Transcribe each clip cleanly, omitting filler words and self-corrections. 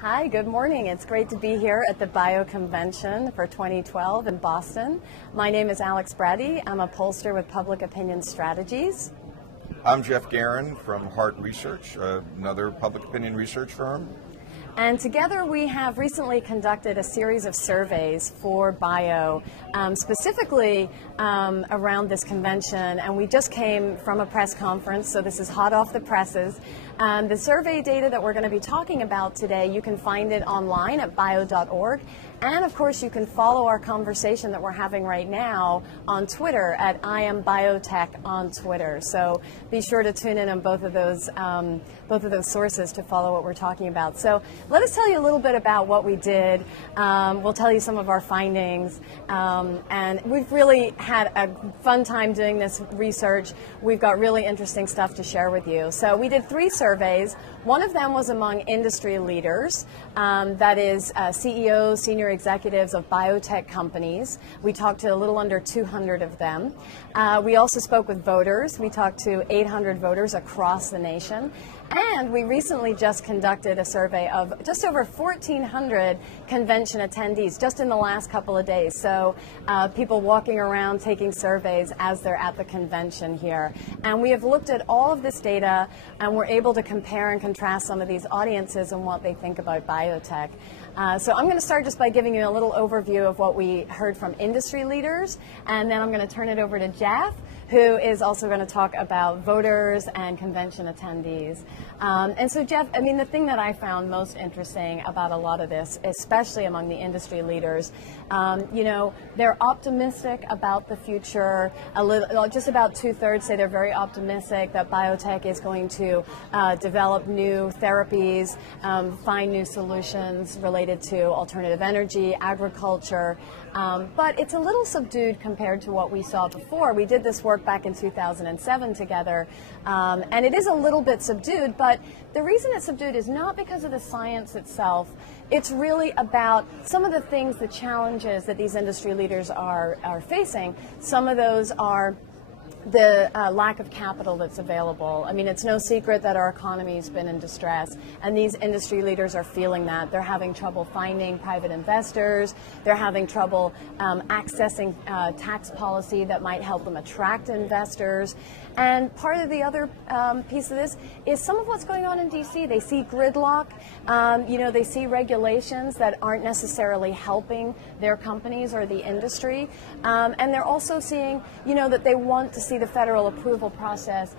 Hi, good morning. It's great to be here at the Bio Convention for 2012 in Boston. My name is Alex Bratty. I'm a pollster with Public Opinion Strategies. I'm Geoff Garin from Hart Research, another public opinion research firm. And together we have recently conducted a series of surveys for bio, specifically around this convention. And we just came from a press conference, so this is hot off the presses. The survey data that we're going to be talking about today, you can find it online at bio.org. And of course, you can follow our conversation that we're having right now on Twitter at I am Biotech on Twitter. So be sure to tune in on both of those sources to follow what we're talking about. So let us tell you a little bit about what we did. We'll tell you some of our findings. And we've really had a fun time doing this research. We've got really interesting stuff to share with you. So we did 3 surveys. One of them was among industry leaders, that is CEOs, senior executives of biotech companies. We talked to a little under 200 of them. We also spoke with voters. We talked to 800 voters across the nation. And we recently just conducted a survey of just over 1,400 convention attendees just in the last couple of days. So people walking around taking surveys as they're at the convention here. And we have looked at all of this data, and we're able to compare and contrast some of these audiences and what they think about biotech. So I'm going to start just by giving you a little overview of what we heard from industry leaders, and then I'm going to turn it over to Geoff, who is also going to talk about voters and convention attendees. And so, Geoff, I mean, the thing that I found most interesting about a lot of this, especially among the industry leaders, you know, they're optimistic about the future. Just about 2/3 say they're very optimistic that biotech is going to develop new therapies, find new solutions related to alternative energy, agriculture. But it's a little subdued compared to what we saw before. We did this work back in 2007 together, and it is a little bit subdued, but the reason it's subdued is not because of the science itself. It's really about some of the things, the challenges that these industry leaders are facing. Some of those are the lack of capital that's available. I mean, it's no secret that our economy's been in distress, and these industry leaders are feeling that. They're having trouble finding private investors. They're having trouble accessing tax policy that might help them attract investors. And part of the other piece of this is some of what's going on in D.C. They see gridlock. You know, they see regulations that aren't necessarily helping their companies or the industry. And they're also seeing, you know, that they want to see the federal approval process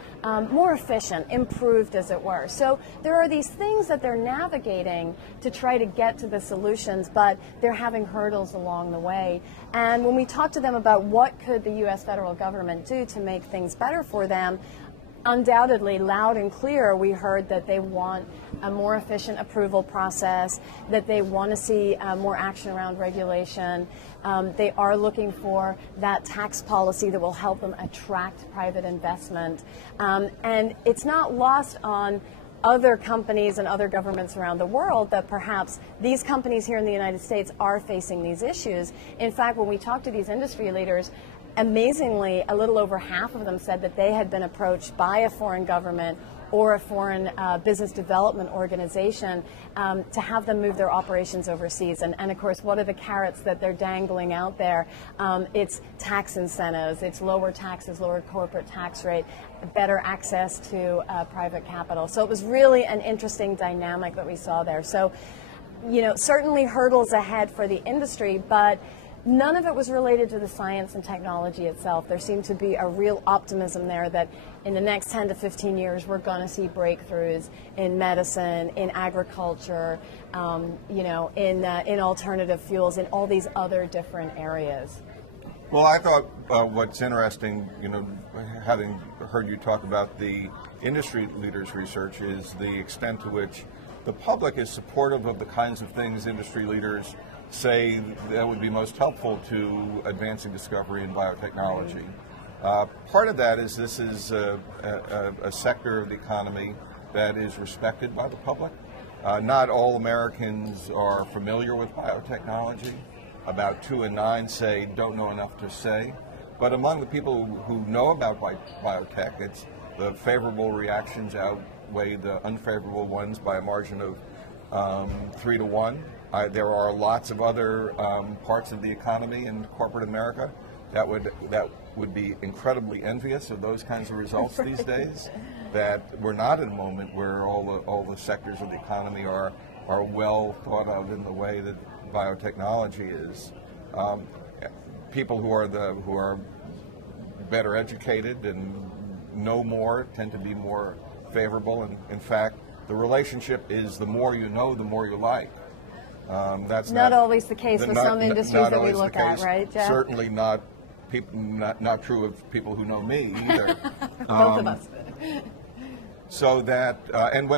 more efficient, improved, as it were. So there are these things that they're navigating to try to get to the solutions, but they're having hurdles along the way. And when we talk to them about what could the U.S. federal government do to make things better for them, undoubtedly, loud and clear, we heard that they want a more efficient approval process, that they want to see more action around regulation. They are looking for that tax policy that will help them attract private investment. And it's not lost on other companies and other governments around the world that perhaps these companies here in the United States are facing these issues. In fact, when we talk to these industry leaders, amazingly, a little over half of them said that they had been approached by a foreign government or a foreign business development organization to have them move their operations overseas. And of course, what are the carrots that they're dangling out there? It's tax incentives, it's lower taxes, lower corporate tax rate, better access to private capital. So it was really an interesting dynamic that we saw there. So, you know, certainly hurdles ahead for the industry, but none of it was related to the science and technology itself. There seemed to be a real optimism there that in the next 10 to 15 years, we're going to see breakthroughs in medicine, in agriculture, you know, in alternative fuels, in all these other different areas. Well, I thought what's interesting, you know, having heard you talk about the industry leaders' research, is the extent to which the public is supportive of the kinds of things industry leaders say that would be most helpful to advancing discovery in biotechnology. Part of that is this is a sector of the economy that is respected by the public. Not all Americans are familiar with biotechnology. About 2 in 9 say don't know enough to say. But among the people who know about biotech, it's the favorable reactions outweigh the unfavorable ones by a margin of 3-1. There are lots of other parts of the economy in corporate America that would be incredibly envious of those kinds of results these days. That we're not in a moment where all the sectors of the economy are well thought of in the way that biotechnology is. People who are better educated and know more tend to be more favorable, and in fact, the relationship is the more you know, the more you like. That's not always the case with some industries that we look at, right, Geoff? Certainly not true of people who know me either. Both of us. So that, and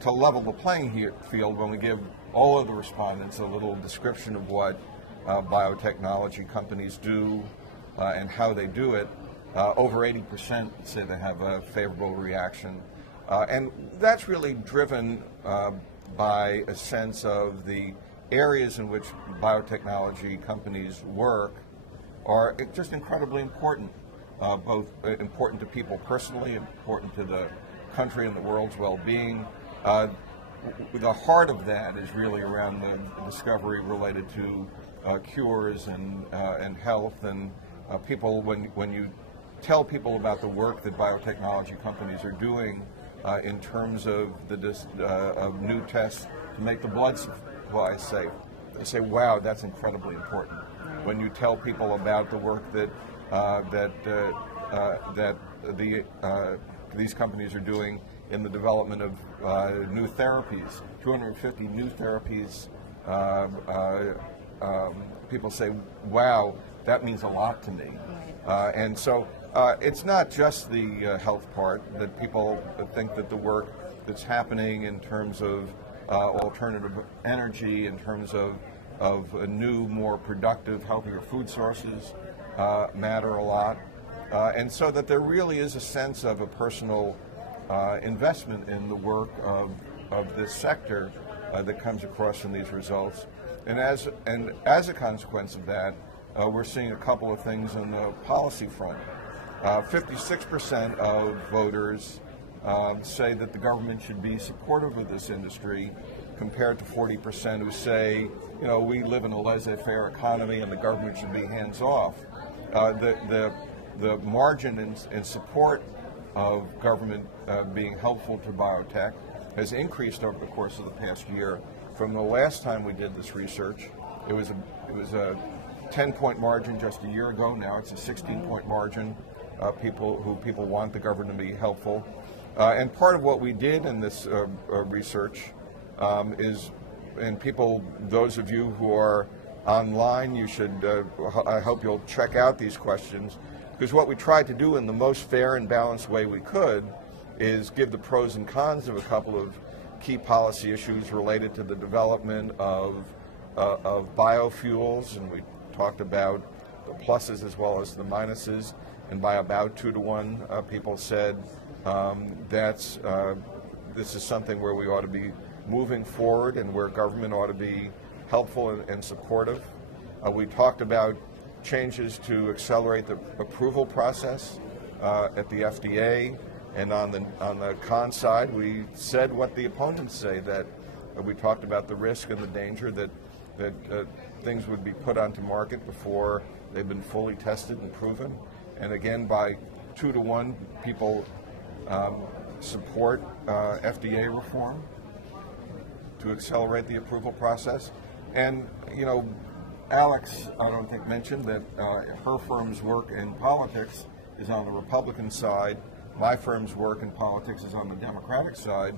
to level the playing field, when we give all of the respondents a little description of what biotechnology companies do and how they do it, over 80% say they have a favorable reaction. And that's really driven by a sense of the areas in which biotechnology companies work are just incredibly important, both important to people personally, important to the country and the world's well-being. The heart of that is really around the discovery related to cures and health, and people, when you tell people about the work that biotechnology companies are doing in terms of of new tests to make the blood supply safe, they say, "Wow, that's incredibly important." When you tell people about the work that these companies are doing in the development of new therapies, 250 new therapies, people say, "Wow, that means a lot to me." And so it's not just the health part that people think that the work that's happening in terms of alternative energy, in terms of new, more productive, healthier food sources matter a lot. And so that there really is a sense of a personal investment in the work of this sector that comes across in these results. And as a consequence of that, we're seeing a couple of things on the policy front. 56% of voters say that the government should be supportive of this industry, compared to 40% who say, you know, we live in a laissez-faire economy and the government should be hands-off. The margin in support of government being helpful to biotech has increased over the course of the past year. From the last time we did this research, it was a 10-point margin just a year ago. Now it's a 16-point margin. People want the government to be helpful, and part of what we did in this research is, and people, those of you who are online, you should. I hope you'll check out these questions, because what we tried to do in the most fair and balanced way we could is give the pros and cons of a couple of key policy issues related to the development of biofuels, and we talked about the pluses as well as the minuses. And by about 2-to-1, people said this is something where we ought to be moving forward and where government ought to be helpful and supportive. We talked about changes to accelerate the approval process at the FDA, and on the con side, we said what the opponents say, that we talked about the risk and the danger that things would be put onto market before they've been fully tested and proven. And again, by 2-to-1, people support FDA reform to accelerate the approval process. And, you know, Alex, I don't think, mentioned that her firm's work in politics is on the Republican side. My firm's work in politics is on the Democratic side.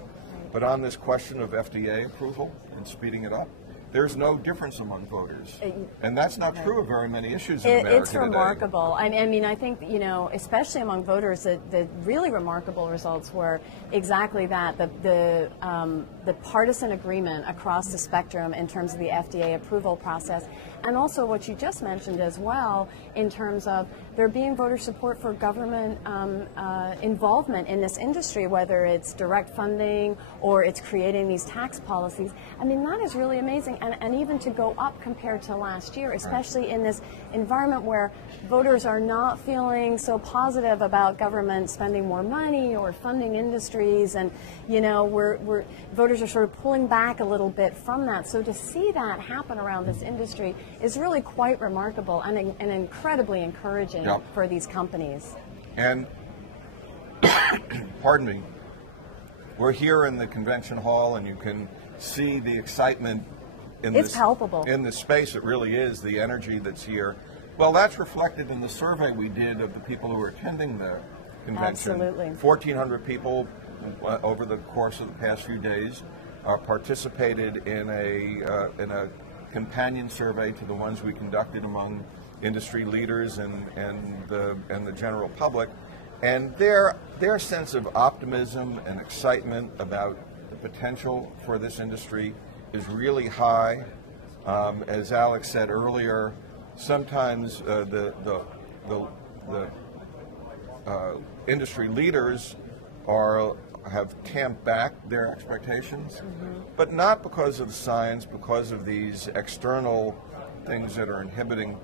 But on this question of FDA approval and speeding it up, there's no difference among voters. And that's not true of very many issues in America It's remarkable. I mean, I think, you know, especially among voters, the really remarkable results were exactly that, the partisan agreement across the spectrum in terms of the FDA approval process, and also what you just mentioned as well in terms of there being voter support for government involvement in this industry, whether it's direct funding or it's creating these tax policies. I mean, that is really amazing. and even to go up compared to last year, especially in this environment where voters are not feeling so positive about government spending more money or funding industries, and voters are sort of pulling back a little bit from that. So to see that happen around this industry is really quite remarkable and incredibly encouraging for these companies. And pardon me, we're here in the convention hall, and you can see the excitement in it's palpable. In this space. It really is, the energy that's here. Well, that's reflected in the survey we did of the people who are attending the convention. Absolutely. 1,400 people over the course of the past few days participated in a companion survey to the ones we conducted among industry leaders and the general public. And their sense of optimism and excitement about the potential for this industry is really high. As Alex said earlier, sometimes the industry leaders have tamped back their expectations, but not because of the science, because of these external things that are inhibiting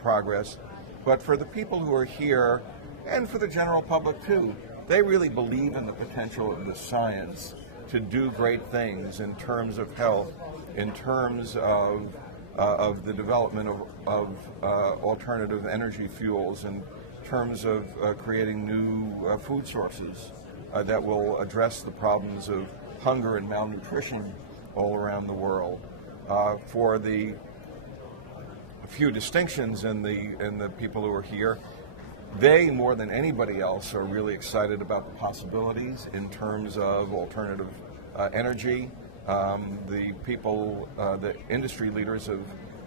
progress, but for the people who are here, and for the general public too. They really believe in the potential of the science to do great things in terms of health, in terms of the development of alternative energy fuels, in terms of creating new food sources that will address the problems of hunger and malnutrition all around the world. For the few distinctions in the people who are here, they, more than anybody else, are really excited about the possibilities in terms of alternative energy. The people, the industry leaders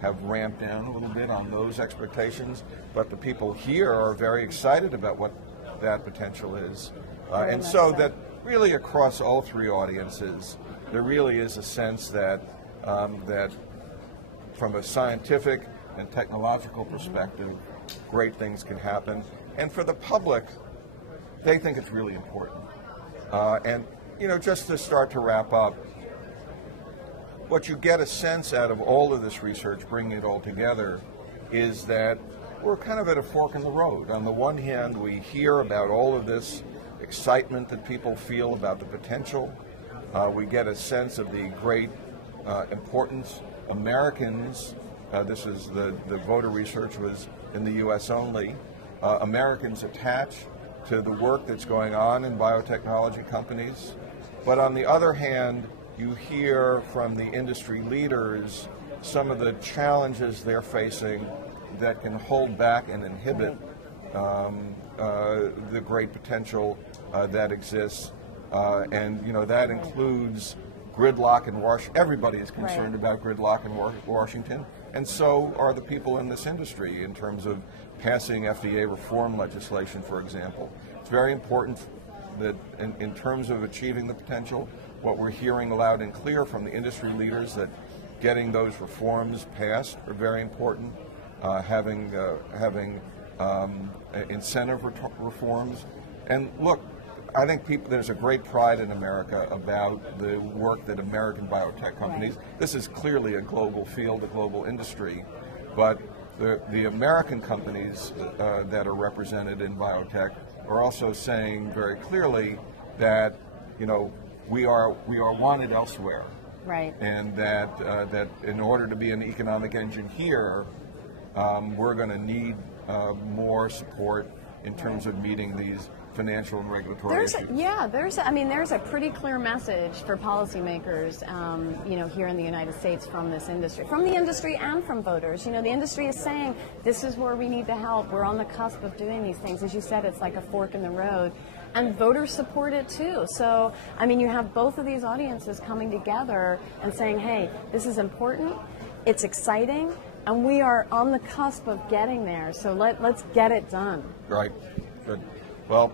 have ramped down a little bit on those expectations, but the people here are very excited about what that potential is. And so that really across all three audiences, there really is a sense that that from a scientific and technological perspective, great things can happen. And for the public, they think it's really important. And, just to start to wrap up, what you get a sense out of all of this research, bringing it all together, is that we're kind of at a fork in the road. On the one hand, we hear about all of this excitement that people feel about the potential. We get a sense of the great importance. Americans, this is the voter research was in the U.S. only, Americans attach to the work that's going on in biotechnology companies. But on the other hand, you hear from the industry leaders some of the challenges they're facing that can hold back and inhibit the great potential that exists. And that includes gridlock in Washington. Everybody is concerned about gridlock in Washington, and so are the people in this industry in terms of passing FDA reform legislation, for example. It's very important that in terms of achieving the potential, what we're hearing loud and clear from the industry leaders, that getting those reforms passed are very important. Having incentive reforms. And look, I think there's a great pride in America about the work that American biotech companies, this is clearly a global field, a global industry, but the American companies that are represented in biotech are also saying very clearly that, we are wanted elsewhere. Right. And that in order to be an economic engine here, we're going to need more support in terms of meeting these financial and regulatory issues. There's a pretty clear message for policymakers, here in the United States from this industry, from the industry and from voters. The industry is saying this is where we need to help. We're on the cusp of doing these things. As you said, it's like a fork in the road. And voters support it too. So, you have both of these audiences coming together and saying, hey, this is important, it's exciting, and we are on the cusp of getting there. So let's get it done. Right. Good. Well,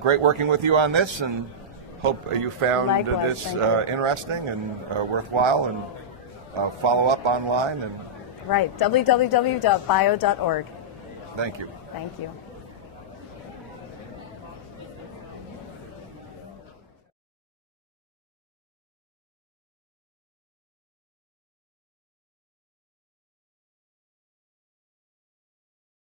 great working with you on this, and hope you found this interesting and worthwhile, and follow up online. And right, www.bio.org. Thank you. Thank you.